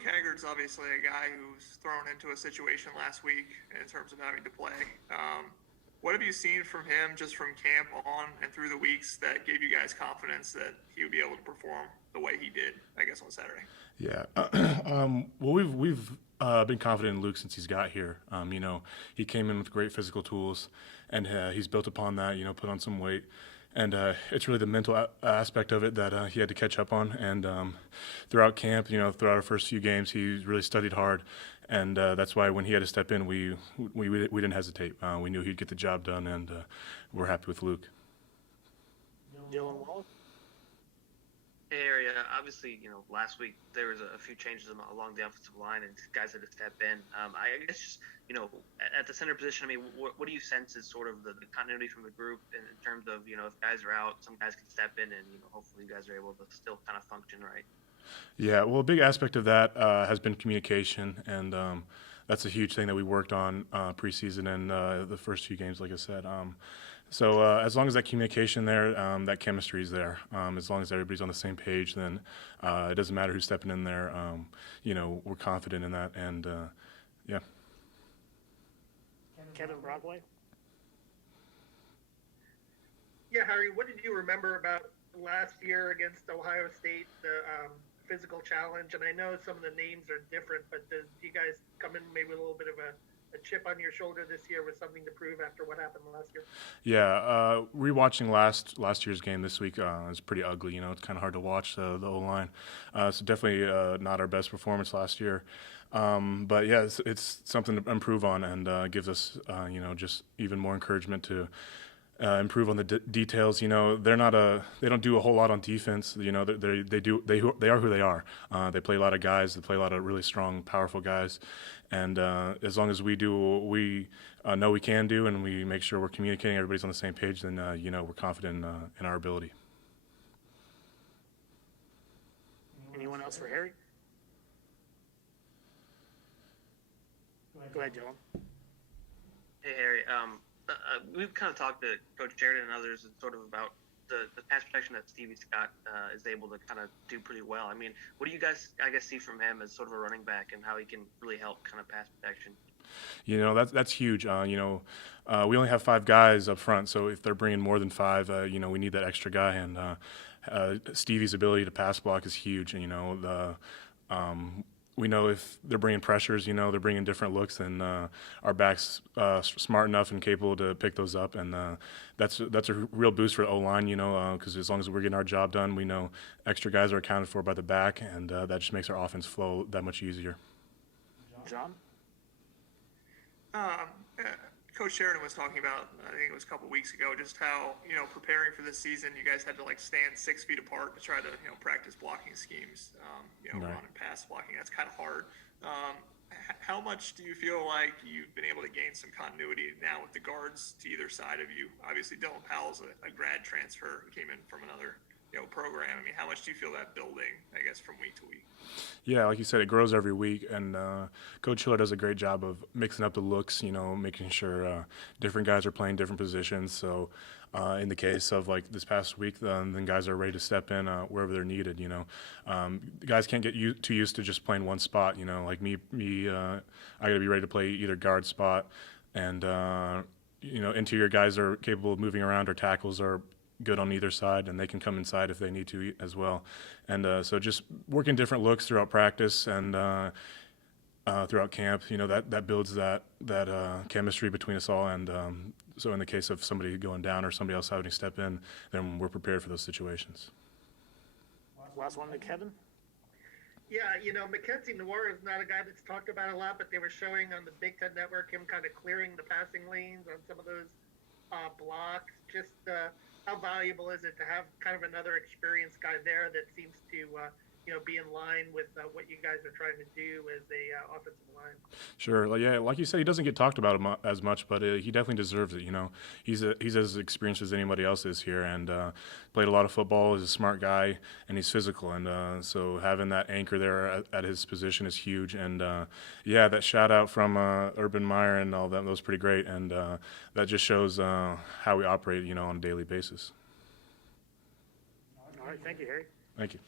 Luke Haggard's obviously a guy who was thrown into a situation last week in terms of having to play. What have you seen from him just from camp on and through the weeks that gave you guys confidence that he would be able to perform the way he did, I guess, on Saturday? Yeah. Well, we've been confident in Luke since he's got here. He came in with great physical tools, and he's built upon that. Put on some weight, and it's really the mental aspect of it that he had to catch up on. And throughout camp, throughout our first few games, he really studied hard, and that's why when he had to step in, we didn't hesitate. We knew he'd get the job done, and we're happy with Luke. Dylan Wallace. Hey, Harry, obviously, last week there was a few changes along the offensive line and guys had to step in. I guess just, at the center position, I mean, what do you sense is sort of the continuity from the group in terms of, if guys are out, some guys can step in and, hopefully you guys are able to still kind of function right? Yeah, well, a big aspect of that has been communication, and that's a huge thing that we worked on preseason and the first few games, like I said. So as long as that communication there, that chemistry is there, as long as everybody's on the same page, then it doesn't matter who's stepping in there. We're confident in that, and yeah. Kevin Broadway. Yeah, Harry, what did you remember about last year against Ohio State, the physical challenge? And I know some of the names are different, but do you guys come in maybe with a little bit of a chip on your shoulder this year with something to prove after what happened last year? Yeah, rewatching last year's game this week is pretty ugly. It's kind of hard to watch the O-line. So definitely not our best performance last year. But yeah, it's something to improve on, and gives us just even more encouragement to improve on the details. They don't do a whole lot on defense. They are who they are. They play a lot of guys. They play a lot of really strong, powerful guys. And as long as we do what we know we can do, and we make sure we're communicating, everybody's on the same page, then we're confident in our ability. Anyone else for Harry? Go ahead, Dylan. Hey, Harry, we've kind of talked to Coach Sheridan and others sort of about the pass protection that Stevie Scott is able to kind of do pretty well. I mean, what do you guys, I guess, see from him as sort of a running back and how he can really help kind of pass protection? That's huge. We only have 5 guys up front, so if they're bringing more than 5, we need that extra guy. And Stevie's ability to pass block is huge. We know if they're bringing pressures, they're bringing different looks, and our back's smart enough and capable to pick those up, and that's a real boost for the O-line, because as long as we're getting our job done, we know extra guys are accounted for by the back, and that just makes our offense flow that much easier. John? Coach Sheridan was talking about, I think it was a couple weeks ago, just how, preparing for this season, you guys had to stand 6 feet apart to try to, practice blocking schemes, Right. Run and pass blocking. That's kind of hard. How much do you feel like you've been able to gain some continuity now with the guards to either side of you? Obviously, Dylan Powell's a grad transfer who came in from another program. I mean, how much do you feel that building, I guess, from week to week? Yeah, like you said, it grows every week, and Coach Hiller does a great job of mixing up the looks, making sure different guys are playing different positions. So in the case of like this past week, then guys are ready to step in wherever they're needed. Guys can't get too used to just playing one spot. Like me, I got to be ready to play either guard spot, and interior guys are capable of moving around, or tackles are good on either side, and they can come inside if they need to as well. And so just working different looks throughout practice and throughout camp, that builds that chemistry between us all. And so in the case of somebody going down or somebody else having to step in, then we're prepared for those situations. Last one to Kevin. Yeah, Mackenzie Noir is not a guy that's talked about a lot, but they were showing on the Big Ten Network him kind of clearing the passing lanes on some of those blocks. Just how valuable is it to have kind of another experienced guy there that seems to be in line with what you guys are trying to do as a offensive line? Sure. Like you said, he doesn't get talked about as much, but he definitely deserves it. He's as experienced as anybody else is here, and played a lot of football. He's a smart guy, and he's physical, and so having that anchor there at his position is huge. And that shout out from Urban Meyer and all that was pretty great, and that just shows how we operate, on a daily basis. All right, thank you, Harry. Thank you.